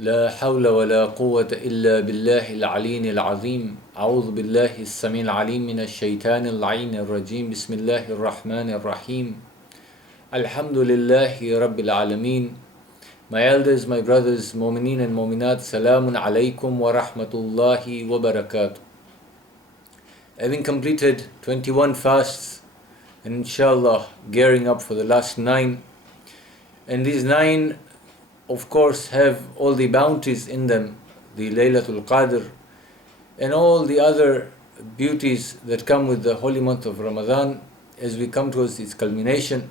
لا حول ولا قوة إلا بالله العلي العظيم أعوذ بالله السميع العليم من الشيطان اللعين الرجيم بسم الله الرحمن الرحيم الحمد لله رب العالمين. My elders, my brothers, mu'mineen and mu'minat, salamun alaykum wa rahmatullahi wa barakatuh. Having completed 21 fasts and inshallah gearing up for the last 9, and these 9 of course have all the bounties in them, the Laylatul Qadr and all the other beauties that come with the holy month of Ramadan as we come towards its culmination.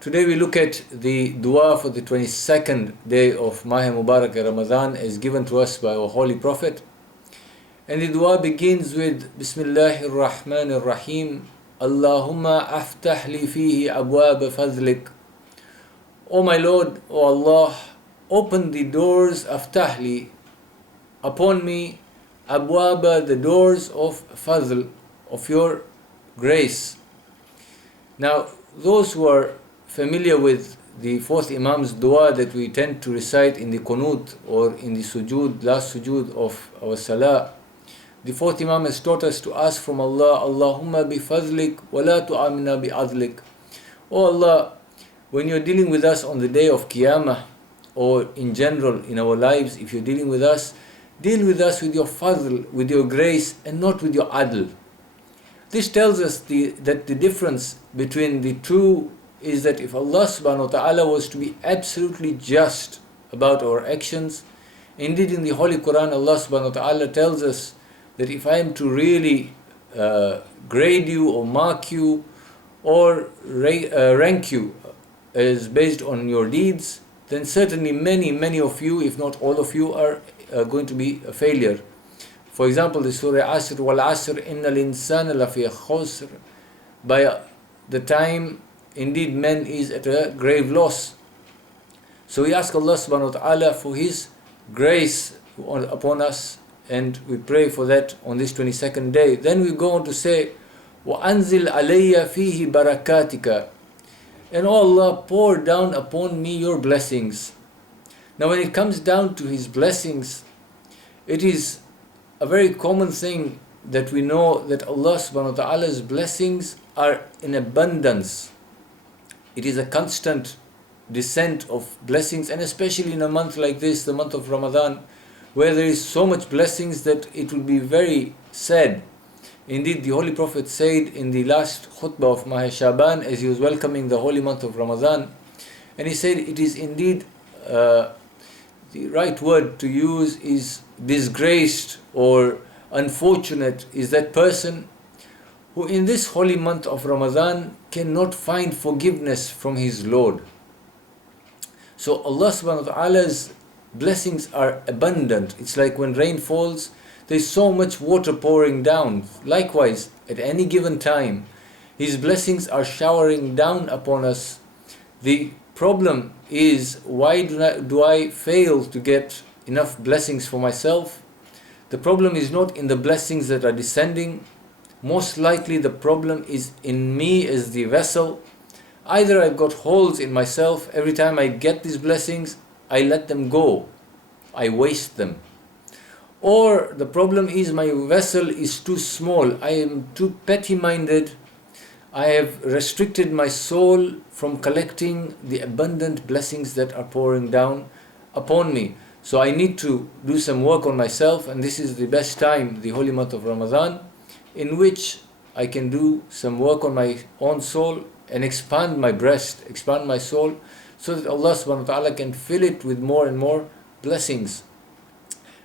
Today we look at the dua for the 22nd day of Mah Mubarak Ramadan as given to us by our Holy Prophet. And the dua begins with Bismillahir Rahmanir Rahim. Allahumma aftah li fihi abwab fadlik. O my Lord, O Allah, open the doors of Tahli upon me, abwaba, the doors of fadl, of your grace. Now, those who are familiar with the fourth Imam's dua that we tend to recite in the qunut or in the sujood, last sujood of our salah, the fourth Imam has taught us to ask from Allah, Allahumma bi fadlik wa la tu'amina bi adlik. O Allah, when you're dealing with us on the day of Qiyamah, or in general in our lives, if you're dealing with us, deal with us with your fadl, with your grace, and not with your adl. This tells us that the difference between the two is that if Allah subhanahu wa ta'ala was to be absolutely just about our actions, indeed in the Holy Quran Allah subhanahu wa ta'ala tells us that if I am to really grade you or mark you or rank you is based on your deeds, then certainly many of you, if not all of you, are going to be a failure. For example, the Surah Asr, wal Asr innal insana lafi khusr. By the time, indeed, man is at a grave loss. So we ask Allah subhanahu wa ta'ala for His grace upon us, and we pray for that on this 22nd day. Then we go on to say, وَأَنزِلْ عَلَيَّ فِيهِ بَرَكَاتِكَ. And oh Allah, pour down upon me your blessings. Now when it comes down to His blessings, it is a very common thing that we know that Allah subhanahu wa ta'ala's blessings are in abundance. It is a constant descent of blessings, and especially in a month like this, the month of Ramadan, where there is so much blessings that it will be very sad. Indeed, the Holy Prophet said in the last khutbah of Mah Shaban as he was welcoming the holy month of Ramadan, and he said it is indeed, the right word to use is disgraced or unfortunate is that person who in this holy month of Ramadan cannot find forgiveness from his Lord. So Allah subhanahu wa ta'ala's blessings are abundant. It's like when rain falls, there's so much water pouring down. Likewise, at any given time, His blessings are showering down upon us. The problem is, why do I fail to get enough blessings for myself? The problem is not in the blessings that are descending. Most likely the problem is in me as the vessel. Either I've got holes in myself. Every time I get these blessings, I let them go. I waste them. Or the problem is my vessel is too small. I am too petty-minded. I have restricted my soul from collecting the abundant blessings that are pouring down upon me. So I need to do some work on myself, and this is the best time, the holy month of Ramadan, in which I can do some work on my own soul and expand my breast, expand my soul, so that Allah subhanahu wa ta'ala can fill it with more and more blessings.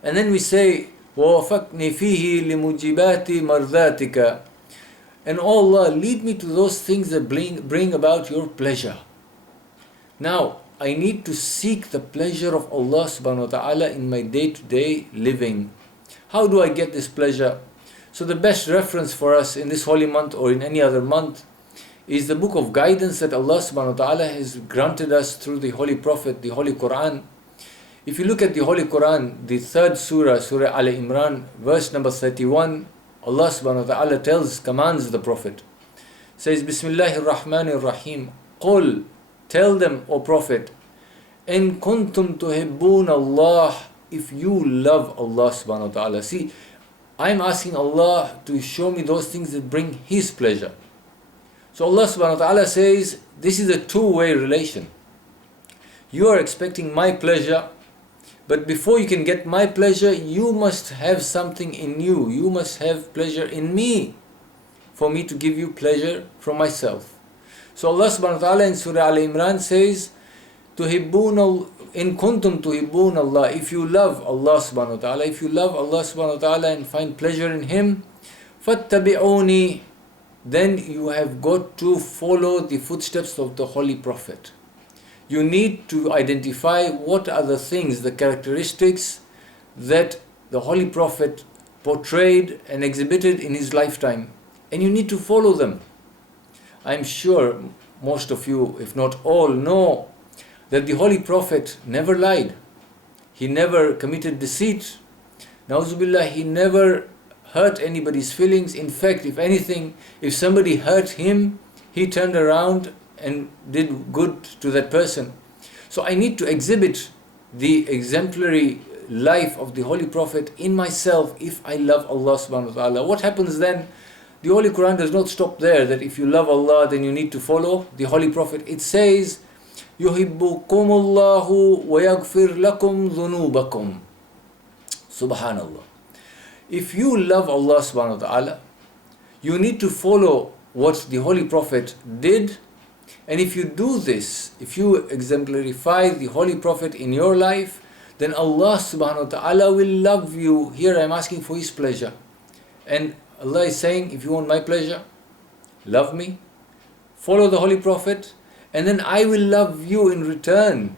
And then we say, وَوَفَقْنِي فِيهِ لِمُجِبَاتِ مَرْضَاتِكَ. And oh Allah, lead me to those things that bring about your pleasure. Now, I need to seek the pleasure of Allah subhanahu wa ta'ala in my day-to-day living. How do I get this pleasure? So the best reference for us in this holy month or in any other month is the book of guidance that Allah subhanahu wa ta'ala has granted us through the Holy Prophet, the Holy Quran. If you look at the Holy Quran, the third surah, Surah Al-Imran, verse number 31, Allah subhanahu wa ta'ala commands the Prophet, says, Bismillahir Rahmanir Rahim, Qul, tell them, O Prophet, In kuntum tuhibbun Allah, if you love Allah subhanahu wa ta'ala. See, I'm asking Allah to show me those things that bring His pleasure. So Allah subhanahu wa ta'ala says, this is a two-way relation. You are expecting my pleasure, but before you can get my pleasure, you must have something in you. You must have pleasure in me for me to give you pleasure from myself. So Allah subhanahu wa ta'ala in Surah Al-Imran says, in kuntum tuhibbun Allah, if you love Allah subhanahu wa ta'ala, if you love Allah subhanahu wa ta'ala and find pleasure in Him, fattabi'uni, then you have got to follow the footsteps of the Holy Prophet. You need to identify what are the things, the characteristics that the Holy Prophet portrayed and exhibited in his lifetime, and you need to follow them. I'm sure most of you, if not all, know that the Holy Prophet never lied. He never committed deceit. Na'uzubillah, he never hurt anybody's feelings. In fact, if anything, if somebody hurt him, he turned around and did good to that person. So I need to exhibit the exemplary life of the Holy Prophet in myself if I love Allah subhanahu wa ta'ala. What happens then? The Holy Quran does not stop there, that if you love Allah, then you need to follow the Holy Prophet. It says, يُحِبُّكُمُ اللَّهُ وَيَغْفِرْ لَكُمْ ذُنُوبَكُمْ. Subhanallah. If you love Allah subhanahu wa ta'ala, you need to follow what the Holy Prophet did. And if you do this, if you exemplify the Holy Prophet in your life, then Allah subhanahu wa ta'ala will love you. Here I am asking for His pleasure. And Allah is saying, if you want my pleasure, love me, follow the Holy Prophet, and then I will love you in return.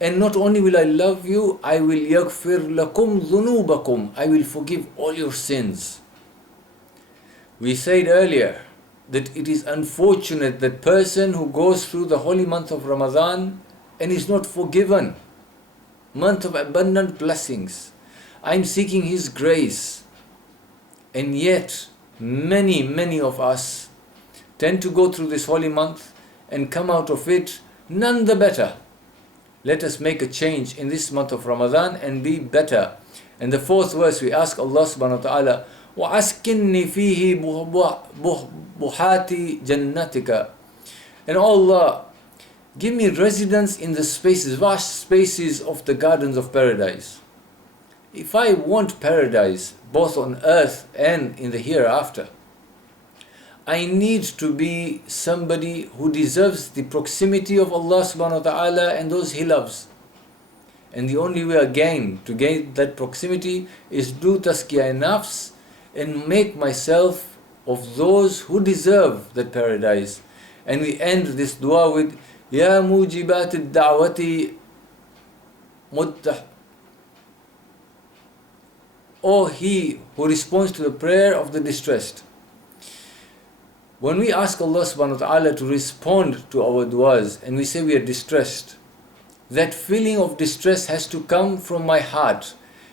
And not only will I love you, I will yaghfir lakum dhunubakum. I will forgive all your sins. We said earlier that it is unfortunate that person who goes through the holy month of Ramadan and is not forgiven. Month of abundant blessings. I'm seeking His grace. And yet, many of us tend to go through this holy month and come out of it none the better. Let us make a change in this month of Ramadan and be better. And the fourth verse, we ask Allah subhanahu wa ta'ala, وَأَسْكِنِّي فِيهِ بُحَاتِ جَنَّتِكَ. And Allah, give me residence in the spaces, vast spaces of the gardens of paradise. If I want paradise, both on earth and in the hereafter, I need to be somebody who deserves the proximity of Allah subhanahu wa ta'ala and those He loves. And the only way again to gain that proximity is do tazkiyah nafs and make myself of those who deserve that paradise. And we end this dua with Ya mujibat ad-da'wati muttah. O He who responds to the prayer of the distressed. When we ask Allah subhanahu wa ta'ala to respond to our duas and we say we are distressed, that feeling of distress has to come from my heart.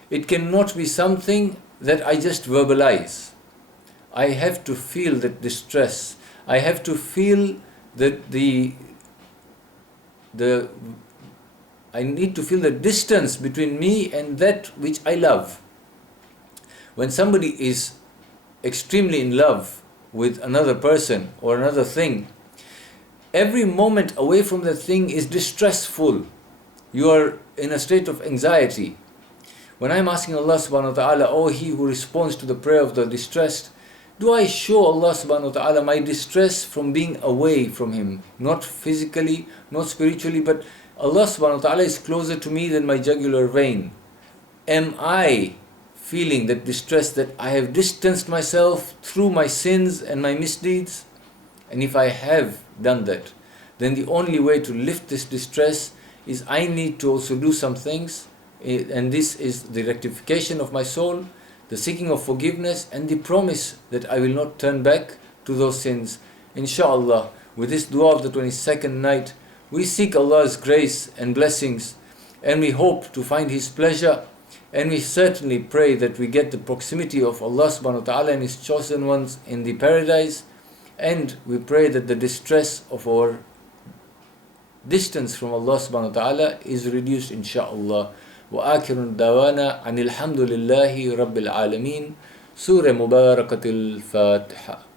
It cannot be something that I just verbalize. I have to feel that distress. I have to feel that I need to feel the distance between me and that which I love. When somebody is extremely in love with another person or another thing, every moment away from that thing is distressful. You are in a state of anxiety. When I'm asking Allah subhanahu wa ta'ala, oh He who responds to the prayer of the distressed, do I show Allah subhanahu wa ta'ala my distress from being away from Him? Not physically, not spiritually, but Allah subhanahu wa ta'ala is closer to me than my jugular vein. Am I feeling that distress, that I have distanced myself through my sins and my misdeeds? And if I have done that, then the only way to lift this distress is I need to also do some things, and this is the rectification of my soul, the seeking of forgiveness, and the promise that I will not turn back to those sins. Inshallah, with this dua of the 22nd night, we seek Allah's grace and blessings, and we hope to find His pleasure. And we certainly pray that we get the proximity of Allah subhanahu wa ta'ala and His chosen ones in the paradise. And we pray that the distress of our distance from Allah subhanahu wa ta'ala is reduced inshaAllah. وآخر دعوانا عن الحمد لله رب العالمين. Surah Mubarakatul Fatiha.